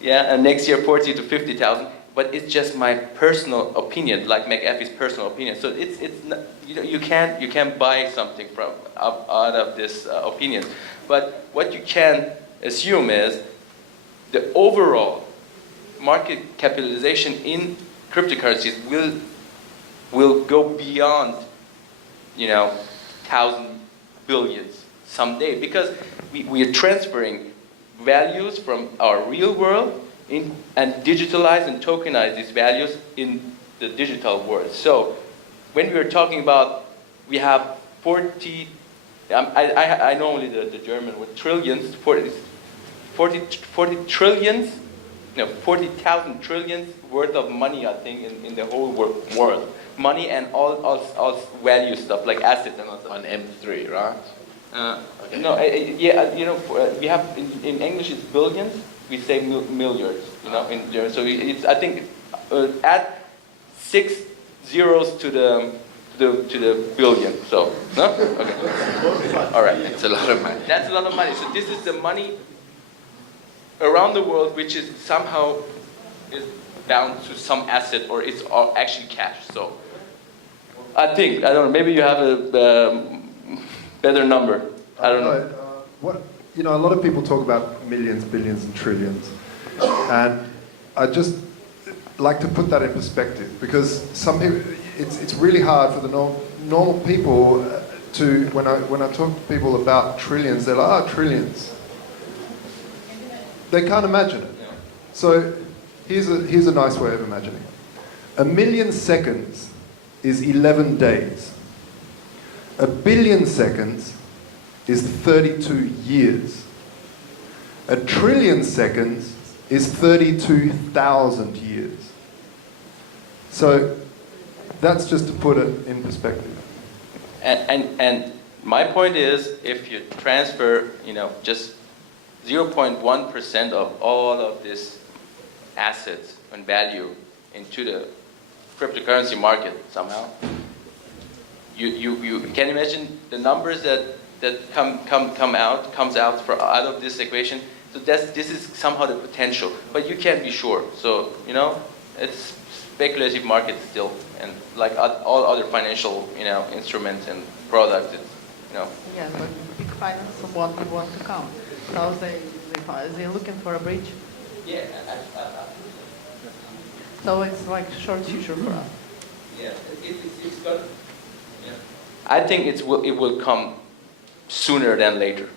yeah. And next year, 40 to 50,000. But it's just my personal opinion, like McAfee's personal opinion. So it's not, you know, you can't buy something from out of this opinion. But what you can assume is the overall market capitalization in cryptocurrencies will go beyond, you know, 1,000 billions someday, because we are transferring values from our real world and digitalize and tokenize these values in the digital world. So when we are talking about, we have 40, I know only the German word, trillions, 40 trillions, no, 40,000 trillions worth of money, I think, in the whole world. Money and all value stuff, like assets and all stuff. On M3, right? Okay. No, yeah, you know, we have, in English it's billions, we say milliards, you know, in German. So it's, I think, add 6 zeros to the billion. So, no? Okay. All right. It's a lot of money. That's a lot of money. So this is the money around the world, which is somehow is bound to some asset, or it's actually cash. So I think, I don't know, maybe you have a better number. I don't know. What, you know, a lot of people talk about millions, billions, and trillions, and I just like to put that in perspective, because some people, it's really hard for the normal people to, when I talk to people about trillions, they're like, oh, trillions. They can't imagine it. So here's a nice way of imagining. 1 million seconds is 11 days. 1 billion seconds is 32 years. 1 trillion seconds is 32,000 years. So that's just to put it in perspective. And my point is, if you transfer, you know, just 0.1% of all of this assets and value into the cryptocurrency market somehow, you can imagine the numbers that comes out of this equation. So this is somehow the potential, but you can't be sure. So, you know, it's speculative market still, and like all other financial, you know, instruments and products, Yeah, but big finance want to come. So they're looking for a bridge. Yeah. So it's like a short future for us. Yeah, it's got. Yeah. I think it will come sooner than later.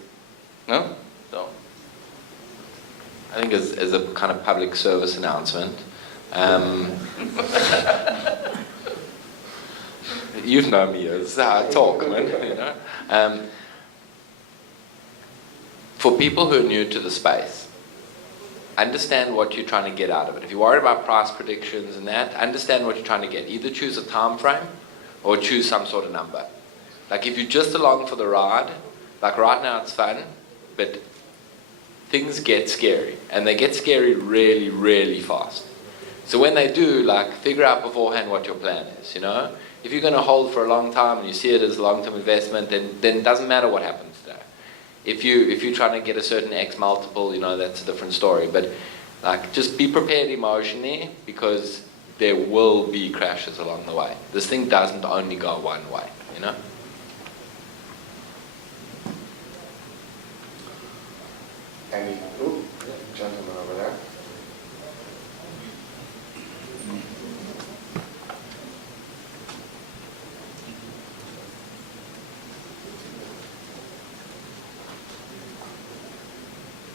No? So. I think as a kind of public service announcement, you've known me as I talk, man. You know, for people who are new to the space, understand what you're trying to get out of it. If you're worried about price predictions and that, understand what you're trying to get. Either choose a time frame or choose some sort of number. Like if you're just along for the ride, like right now it's fun, but things get scary, and they get scary really, really fast. So when they do, like, figure out beforehand what your plan is, you know? If you're going to hold for a long time and you see it as a long-term investment, then it doesn't matter what happens today. If you're trying to get a certain X multiple, you know, that's a different story. But, like, just be prepared emotionally, because there will be crashes along the way. This thing doesn't only go one way, you know? Any gentleman over there?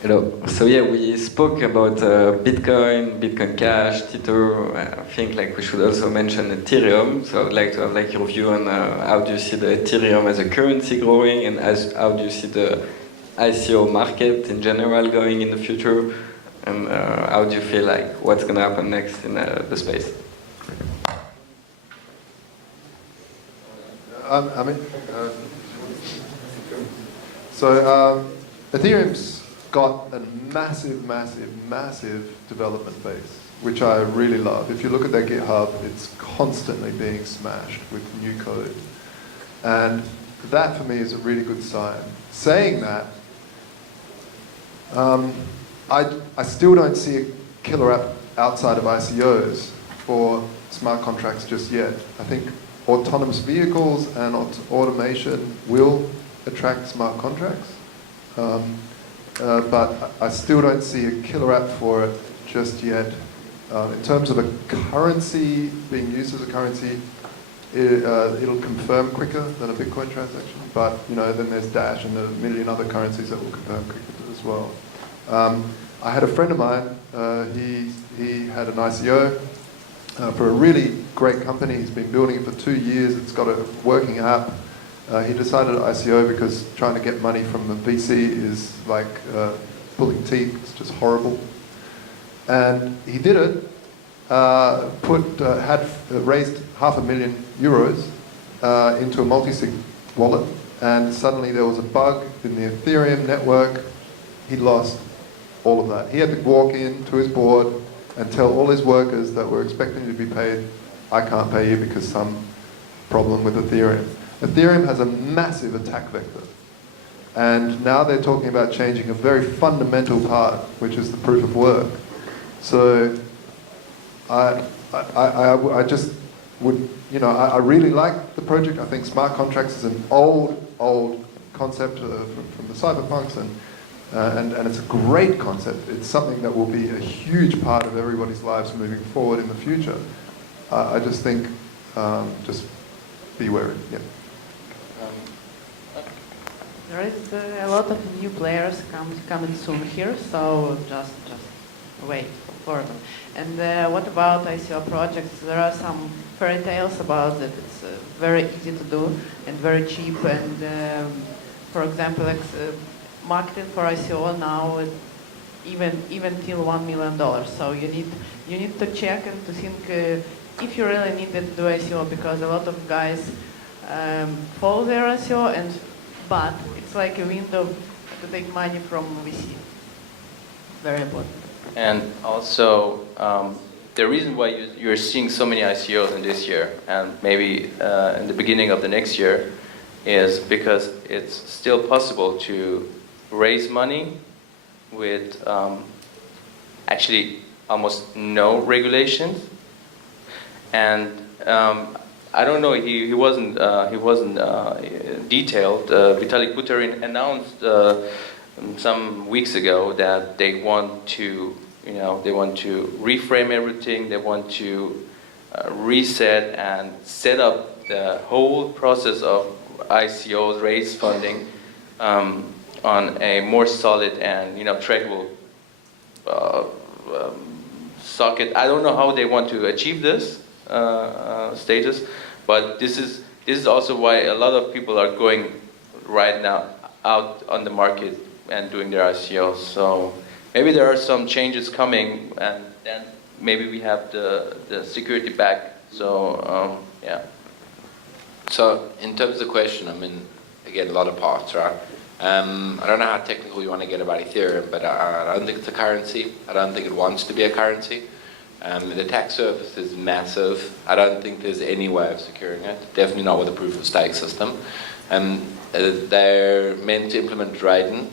Hello. So yeah, we spoke about Bitcoin Cash, Tito. I think like we should also mention Ethereum. So I'd like to have like your view on how do you see the Ethereum as a currency growing, and how do you see the ICO market in general going in the future, and how do you feel like what's going to happen next in the space? Ethereum's got a massive development base, which I really love. If you look at their GitHub, it's constantly being smashed with new code. And that for me is a really good sign. Saying that, I still don't see a killer app outside of ICOs for smart contracts just yet. I think autonomous vehicles and automation will attract smart contracts. But I still don't see a killer app for it just yet. In terms of a currency being used as a currency, it'll confirm quicker than a Bitcoin transaction. But you know, then there's Dash and a million other currencies that will confirm quicker as well. I had a friend of mine. He had an ICO for a really great company. He's been building it for 2 years. It's got a working app. He decided to ICO because trying to get money from the VC is like pulling teeth. It's just horrible. And he did it. Had raised €500,000 into a multi-sig wallet, and suddenly there was a bug in the Ethereum network. He lost all of that. He had to walk in to his board and tell all his workers that were expecting to be paid, I can't pay you because some problem with Ethereum. Ethereum has a massive attack vector. And now they're talking about changing a very fundamental part, which is the proof of work. So I just would, you know, I really like the project. I think smart contracts is an old concept from the cyberpunks, and it's a great concept. It's something that will be a huge part of everybody's lives moving forward in the future. I just think, just be wary. Yeah. There is a lot of new players coming soon here, so just wait for them. And what about ICO projects? There are some fairy tales about that it's very easy to do and very cheap. And for example, marketing for ICO now is even till $1 million. So you need to check and to think if you really need to do ICO, because a lot of guys follow their ICO, but it's like a window to take money from VC. Very important. And also, the reason why you're seeing so many ICOs in this year, and maybe in the beginning of the next year, is because it's still possible to raise money with actually almost no regulations. And I don't know. He wasn't detailed. Vitalik Buterin announced some weeks ago that they want to, reframe everything. They want to reset and set up the whole process of ICOs, raise funding, on a more solid and trackable socket. I don't know how they want to achieve this status, but this is also why a lot of people are going right now out on the market and doing their ICOs. So maybe there are some changes coming, and then maybe we have the security back. So yeah. So in terms of the question, I mean, again, a lot of parts, right? I don't know how technical you want to get about Ethereum, but I don't think it's a currency. I don't think it wants to be a currency. The attack surface is massive. I don't think there's any way of securing it. Definitely not with a proof of stake system. They're meant to implement Raiden,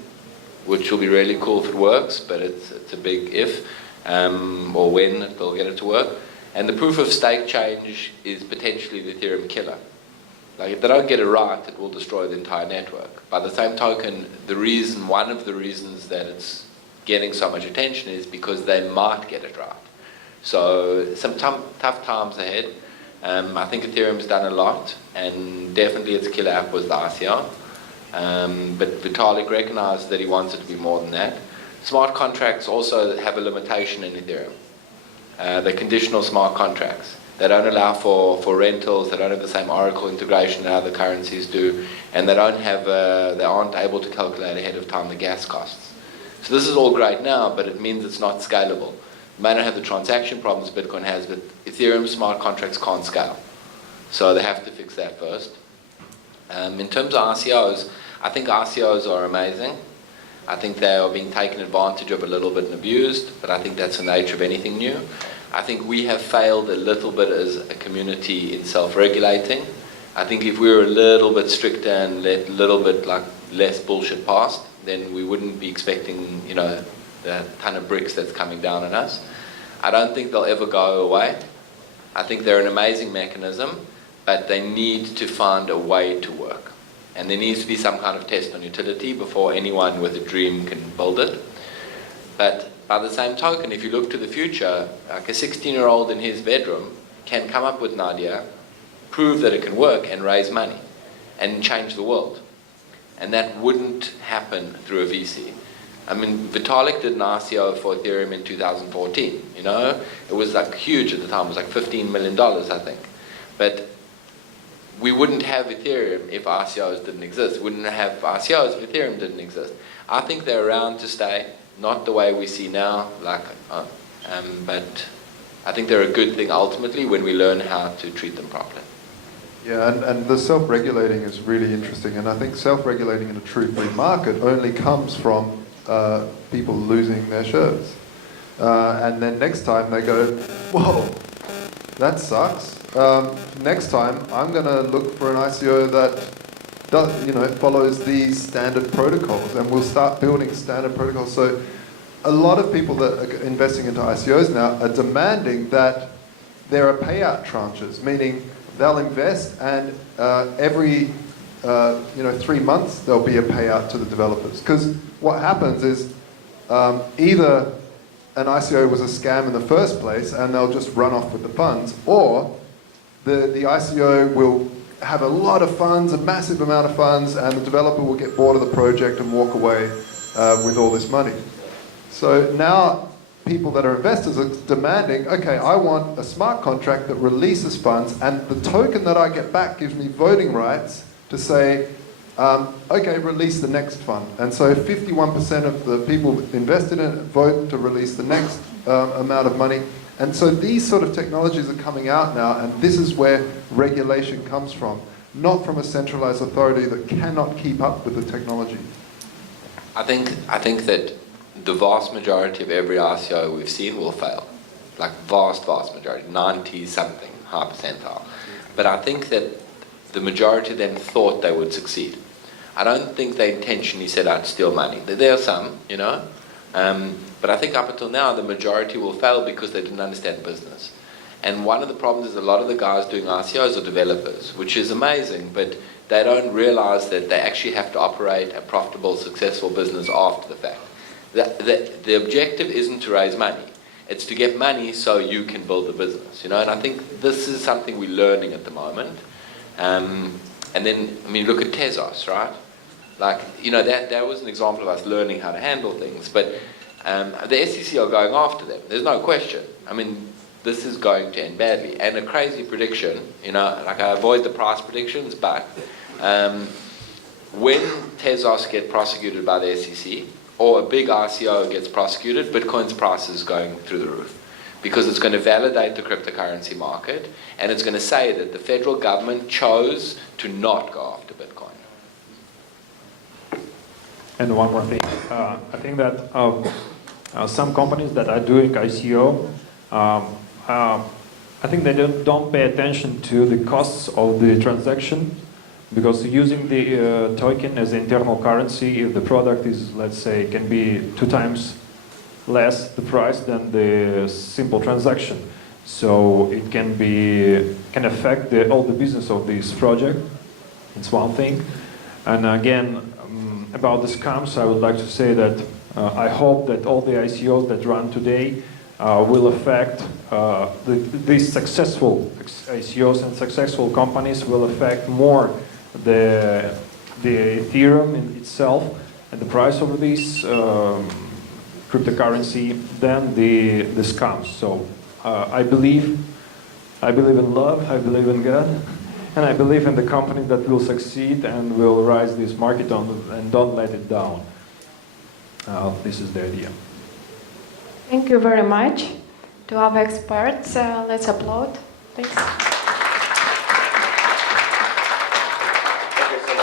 which will be really cool if it works, but it's a big if, or when they'll get it to work. And the proof of stake change is potentially the Ethereum killer. Like, if they don't get it right, it will destroy the entire network. By the same token, one of the reasons that it's getting so much attention is because they might get it right. So some tough times ahead. I think Ethereum's done a lot, and definitely its killer app was the ICO. But Vitalik recognized that he wants it to be more than that. Smart contracts also have a limitation in Ethereum. They're conditional smart contracts. They don't allow for rentals. They don't have the same Oracle integration that other currencies do, and they aren't able to calculate ahead of time the gas costs. So this is all great now, but it means it's not scalable. It may not have the transaction problems Bitcoin has, but Ethereum smart contracts can't scale. So they have to fix that first. In terms of ICOs, I think ICOs are amazing. I think they are being taken advantage of a little bit and abused, but I think that's the nature of anything new. I think we have failed a little bit as a community in self-regulating. I think if we were a little bit stricter and let a little bit less bullshit past, then we wouldn't be expecting, the ton of bricks that's coming down on us. I don't think they'll ever go away. I think they're an amazing mechanism, but they need to find a way to work. And there needs to be some kind of test on utility before anyone with a dream can build it. But by the same token, if you look to the future, like a 16-year-old in his bedroom can come up with an idea, prove that it can work, and raise money, and change the world. And that wouldn't happen through a VC. I mean, Vitalik did an ICO for Ethereum in 2014, It was huge at the time. It was $15 million, I think. But we wouldn't have Ethereum if ICOs didn't exist. We wouldn't have ICOs if Ethereum didn't exist. I think they're around to stay. Not the way we see now, but I think they're a good thing ultimately when we learn how to treat them properly. Yeah, and the self-regulating is really interesting, and I think self-regulating in a true free market only comes from people losing their shirts. And then next time they go, whoa, that sucks. Next time I'm going to look for an ICO that follows these standard protocols, and we'll start building standard protocols. So a lot of people that are investing into ICOs now are demanding that there are payout tranches, meaning they'll invest and every 3 months there'll be a payout to the developers. Because what happens is either an ICO was a scam in the first place and they'll just run off with the funds, or the ICO will have a lot of funds, a massive amount of funds, and the developer will get bored of the project and walk away with all this money. So now people that are investors are demanding, okay, I want a smart contract that releases funds, and the token that I get back gives me voting rights to say, okay, release the next fund. And so 51% of the people invested in it vote to release the next amount of money. And so these sort of technologies are coming out now, and this is where regulation comes from, not from a centralized authority that cannot keep up with the technology. I think that the vast majority of every ICO we've seen will fail. Vast majority, 90-something, high percentile. But I think that the majority of them thought they would succeed. I don't think they intentionally set out to steal money. There are some, but I think up until now the majority will fail because they didn't understand business. And one of the problems is a lot of the guys doing ICOs are developers, which is amazing, but they don't realize that they actually have to operate a profitable, successful business after the fact. The objective isn't to raise money. It's to get money so you can build the business, and I think this is something we're learning at the moment. And then, I mean, look at Tezos, right? Like, that was an example of us learning how to handle things, but the SEC are going after them. There's no question. I mean, this is going to end badly. And a crazy prediction, like I avoid the price predictions, but when Tezos get prosecuted by the SEC, or a big ICO gets prosecuted, Bitcoin's price is going through the roof. Because it's going to validate the cryptocurrency market, and it's going to say that the federal government chose to not go after Bitcoin. And one more thing. I think that some companies that are doing ICO, I think they don't pay attention to the costs of the transaction, because using the token as internal currency, if the product is, let's say, can be 2 times less the price than the simple transaction. So it can affect all the business of this project. It's one thing. And again, about the scams, I would like to say that I hope that all the ICOs that run today will affect these successful ICOs and successful companies will affect more the Ethereum in itself and the price of this cryptocurrency than the scams. So I believe in love, I believe in God, and I believe in the company that will succeed and will rise this market on and don't let it down. This is the idea. Thank you very much to our experts. Let's applaud. Thanks.